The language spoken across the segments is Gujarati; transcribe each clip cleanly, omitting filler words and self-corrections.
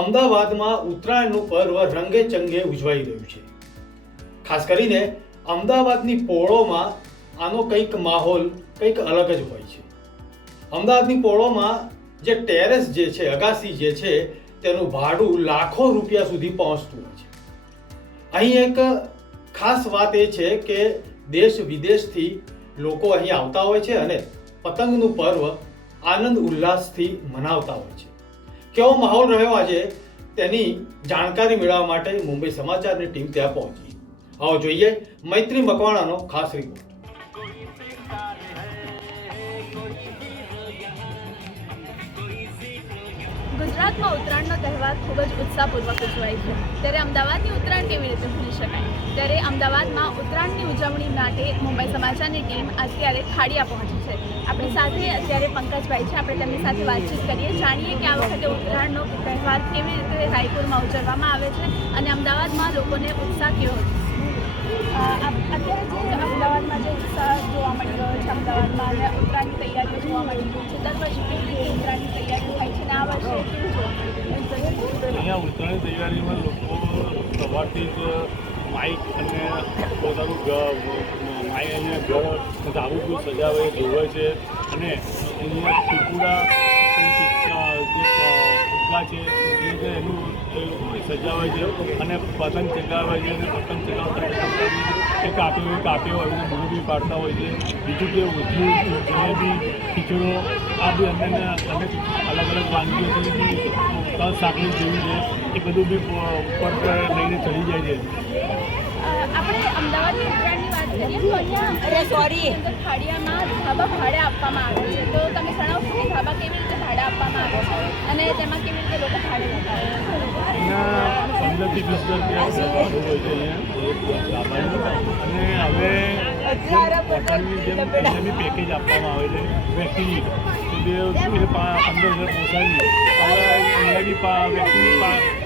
અમદાવાદમાં ઉત્તરાયણનું પર્વ રંગે ચંગે ઉજવાઈ રહ્યું છે. ખાસ કરીને અમદાવાદની પોળોમાં આનો કંઈક માહોલ કંઈક અલગ જ હોય છે. અમદાવાદની પોળોમાં જે ટેરેસ જે છે, અગાસી જે છે, તેનું ભાડું લાખો રૂપિયા સુધી પહોંચતું હોય છે. અહીં એક ખાસ વાત એ છે કે દેશ વિદેશથી લોકો અહીં આવતા હોય છે અને પતંગનું પર્વ આનંદ ઉલ્લાસથી મનાવતા હોય છે. કેવો માહોલ રહ્યો આજે તેની જાણકારી મેળવવા માટે મુંબઈ સમાચારની ટીમ ત્યાં પહોંચી. આવો જોઈએ મૈત્રી મકવાણાનો ખાસ રિપોર્ટ. ગુજરાતમાં ઉત્તરાયણનો તહેવાર ખૂબ જ ઉત્સાહપૂર્વક ઉજવાય છે. ત્યારે અમદાવાદની ઉત્તરાયણ કેવી રીતે ભૂલી શકાય? ત્યારે અમદાવાદમાં ઉત્તરાયણની ઉજવણી માટે મુંબઈ સમાચારની ટીમ અત્યારે ખાડિયા પહોંચી છે. આપણી સાથે અત્યારે પંકજભાઈ છે. આપણે તેમની સાથે વાતચીત કરીએ, જાણીએ કે આ વખતે ઉત્તરાયણનો તહેવાર કેવી રીતે રાયપુરમાં ઉજવવામાં આવે છે અને અમદાવાદમાં લોકોને ઉત્સાહ કેવો છે. અત્યારે જે અમદાવાદમાં જે ઉત્સાહ જોવા મળી રહ્યો છે, અમદાવાદમાં અને ઉત્તરાયણની તૈયારીઓ જોવા મળી રહી છે, દર વર્ષે કેવી રીતે ઉત્તરાયણની તૈયારીઓ થાય છે અને આ વર્ષે કેવું જોવા મળી રહ્યું છે? અહીંયા ઉત્તરાયણની તૈયારીમાં લોકો સવારથી જ માઇક અને પોતાનું માઇક અહીંયા ઘર ધાબુ સજાવે જોવે છે અને અહીંયા ટીપુડા ફૂગા છે એનું સજાવે છે અને પતંગ ચગાવે છે અને પતંગ ચગાવતા એ કાપ્યો હોય છે, બધું બી પાડતા હોય છે. બીજું કે ઉધ્યું જલેબી ખીચડો આ બી અમને અલગ અલગ વાનગીઓથી બી સાકરી જેવી છે એ બધું બી ઉપર લઈને ચડી જાય છે. આપણે અમદાવાદની ઉત્તરાયણની વાત કરીએ તો અહીંયા ખાડિયામાં ધાબા ભાડે આપવામાં આવે છે. તો તમે જણાવશો કે ધાબા કેવી રીતે ભાડે આપવામાં આવે છે અને તેમાં કેવી રીતે લોકો ભાડે લેતા હોય છે? અહીંયા 15 થી 20 રૂપિયા હોય છે અહીંયા અને હવે હોટલની જેમ એમને બી પેકેજ આપવામાં આવે છે વ્યક્તિની તો 15,000 પોસાય નહીં. હવે અહીંયા બી વ્યક્તિની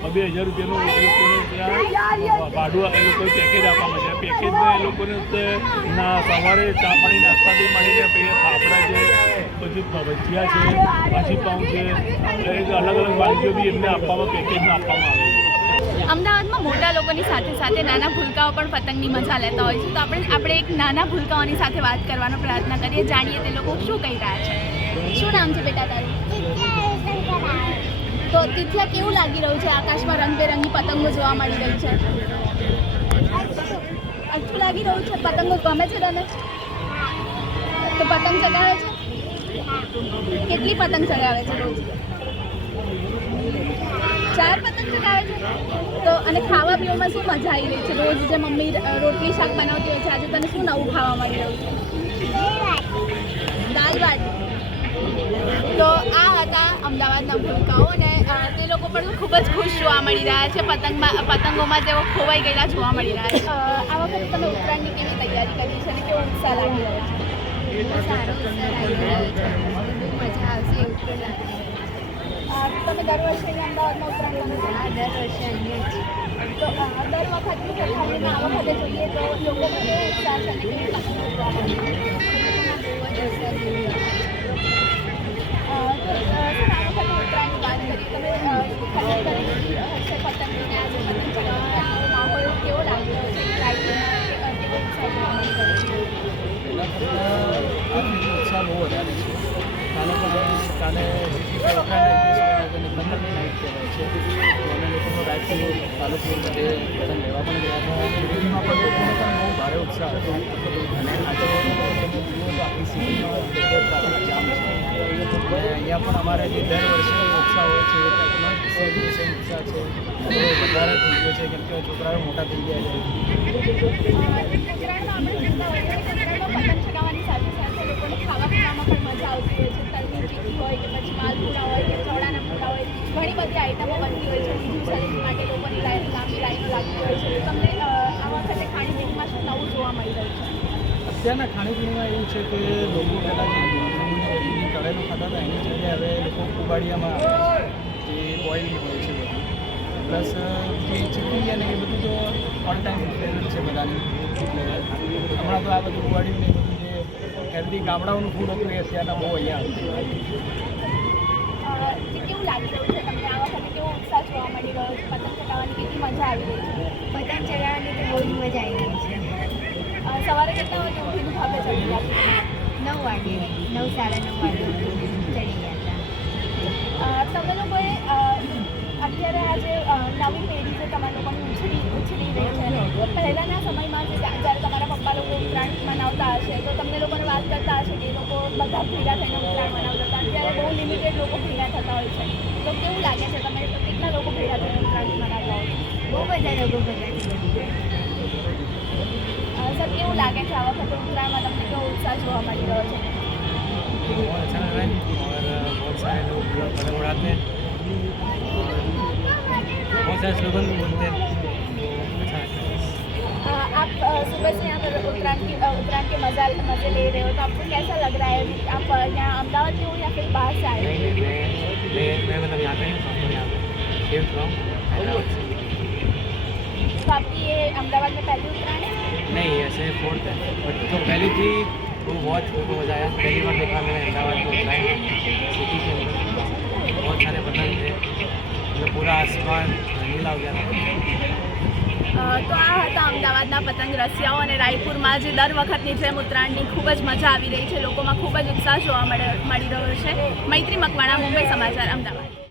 2,000 રૂપિયાનું એ લોકોને ત્યાં ભાડું એ લોકોએ પેકેજ આપવામાં છે. પેકેજમાં એ લોકોને સવારે ચા પાણી નાસ્તાથી માંડીને પછી ફાફડા છે, પછી ભજીયા છે, ભાજી પાઉં છે, અલગ અલગ વાનગીઓ બી એમને આપવામાં પેકેજમાં આપવામાં આવે છે. અમદાવાદમાં મોટા લોકોની સાથે સાથે નાના ભૂલકાઓ પણ પતંગની મજા લેતા હોય છે. તો આપણે એક નાના ભૂલકાઓની સાથે વાત કરવાનો પ્રયત્ન કરીએ, જાણીએ તે લોકો શું કહી રહ્યા છે. શું નામ છે બેટા તારું? તો તિથિયા, કેવું લાગી રહ્યું છે? આકાશમાં રંગબેરંગી પતંગો જોવા મળી રહી છે. અચ્છું લાગી રહ્યું છે? પતંગો ગમે છે તને? તો પતંગ ચગાવે છે? કેટલી પતંગ ચગાવે છે રોજ? 4 પતંગ ચગાવે છે. તો અને ખાવા પીવામાં શું મજા આવી રહી છે? રોજ જે મમ્મી રોટલી શાક બનાવતી હોય છે, આજે તને શું નવું ખાવા મળી રહ્યું છે? દાલ બાટી. તો આ હતા અમદાવાદના ભૂલકાઓ અને તે લોકો પણ ખૂબ જ ખુશ જોવા મળી રહ્યા છે. પતંગોમાં તેઓ ખોવાઈ ગયેલા જોવા મળી રહ્યા છે. આ વખતે તમે ઉત્તરાયણની કેવી તૈયારી કરી છે અને કેવો ઉત્સાહ લાગી રહ્યો છે? સારો ઉત્સાહ લાગી રહ્યો છે. મજા આવશે એવું તો લાગે. તમે દર વર્ષે અમદાવાદમાં ઉત્તરાયણ કરો છો? હા, દર વર્ષે અહીંયા જ. તો દર વખતની સરખામણીમાં આ વખતે જોઈએ તો લોકોનો કેવો ઉત્સાહ છે અને કેવી પસંદ જોવા મળે છે? બહુ જ ઉત્સાહ જેવું લાગે. આ વખતે ઉત્તરાયણની વાત કરી, તમે ખરીદ કરેલી હશે પતંગની, આજે પતંગ ચગાવવાનો માહોલ કેવો લાગી રહ્યો છે? રાઈડમાં કેવો ઉત્સાહ જોવા મળી રહ્યો છે? ઉત્સાહ બહુ વધારે છે. કાલે ઉત્તરાયણની પતંગની નાઇટ કહેવાય છે. અમે લોકોનો રાયપુર તાલુકો બધે પતંગ લેવા પણ ગયા હતા. ખરીદીમાં પણ લોકોનો પણ બહુ ભારે ઉત્સાહ હતો અને આજે આપણી સિટીમાં ટ્રાફિક જામ છે અને અહીંયા પણ અમારે જે દર વર્ષે ઉત્સાહ હોય છે એમાં સેમ ઉત્સાહ છે. વધારે થઈ ગયો છે કેમ કે છોકરાઓ મોટા થઈ ગયા છે. ઉત્તરાયણમાં આપણે જોતા હોઈએ કે ઉત્તરાયણમાં પતંગ ચગાવવાની સાથે સાથે લોકોને ખાવા પીવામાં પણ મજા આવતી હોય છે. તલની ચીકી હોય કે પછી માલપુરા હોય કે ચોળાના પૂરા હોય, ઘણી બધી આઈટમો બનતી હોય છે. બીજું શરીર માટે લોકોની લાંબી લાઈન લાગતી હોય છે. તમને આ વખતે ખાણીપીણીમાં શું નવું જોવા મળી રહ્યું છે? અત્યારના ખાણીપીણીમાં એવું છે કે લોકો પહેલાં જે રોટલીની તળેલું ખાતા હતા એની જગ્યાએ હવે લોકો કુબાડિયામાં જે બોઇલની હોય છે બધું, પ્લસ જે ચીકી અને એ બધું તો ઓલ ટાઈમ ફેવરેટ છે બધાની. એટલે હમણાં તો આ બધું કુબાડિયું ને બધું જે હેલ્ધી ગામડાઓનું ફૂડ હતું એ અત્યારના બહુ અહીંયા આવ્યું. કેવું લાગી રહ્યું છે તમને? આ વખતે કેવો ઉત્સાહ જોવા આવી રહી છે? પતંગ ચગાવવાની તો બહુ જ મજા આવી રહી છે. સવારે કેટલા વાગે ઉઠીને ભાગે ચડી ગયા? 9 વાગે 9 સાડા 9 વાગે ચડી ગયા હતા. તમે લોકોએ અત્યારે આ જે નવી પેઢી છે તમારા લોકોની ઉછળી રહી છે, તો પહેલાંના સમયમાં જે જ્યારે તમારા પપ્પા લોકો ઉત્તરાયણ મનાવતા હશે તો તમને લોકોને વાત કરતા હશે કે એ લોકો બધા ભેગા થઈને ઉત્તરાયણ મનાવતા હતા. અત્યારે બહુ લિમિટેડ લોકો ભેગા થતા હોય છે, તો કેવું લાગે છે? તમે કેટલા લોકો ભેગા થઈને ઉત્તરાયણ મનાવતા હોય? બહુ બધા લોકો ભેગા થયા. સર, કેવું લાગે છે આ વખતે ઉત્તરાયણમાં તમને કેવો ઉત્સાહ જોવા મળી રહ્યો છે? बहुत अच्छा लग रहा है और बहुत सारे लोग पतंग उड़ाते हैं और बहुत सारे स्लोगन भी बोलते हैं, तो अच्छा लगता है. आप सुबह से यहाँ पर उतरायण के मज़े ले रहे हो, तो आपको कैसा लग रहा है? आप यहाँ अहमदाबाद के हो या फिर बाहर से आए हो? नहीं मैं मतलब यहाँ पे हूँ, प्रॉपर यहाँ पे केम फ्रॉम हैदराबाद से. तो आपकी ये अहमदाबाद में पहली उतरायण है? नहीं ऐसे फोर्थ है, बट जो पहली थी वो बहुत मज़ा आया. पहली बार देखा मैंने अहमदाबाद को उतरायण सिटी के अंदर. बहुत सारे पतंग थे, मतलब पूरा आसमान नीला हो गया था. તો આ હતા અમદાવાદના પતંગ રસિયાઓ, અને રાયપુરમાં જે દર વખતની જેમ ઉત્તરાયણની ખૂબ જ મજા આવી રહી છે. લોકોમાં ખૂબ જ ઉત્સાહ જોવા મળી રહ્યો છે. મૈત્રી મકવાણા, મુંબઈ સમાચાર, અમદાવાદ.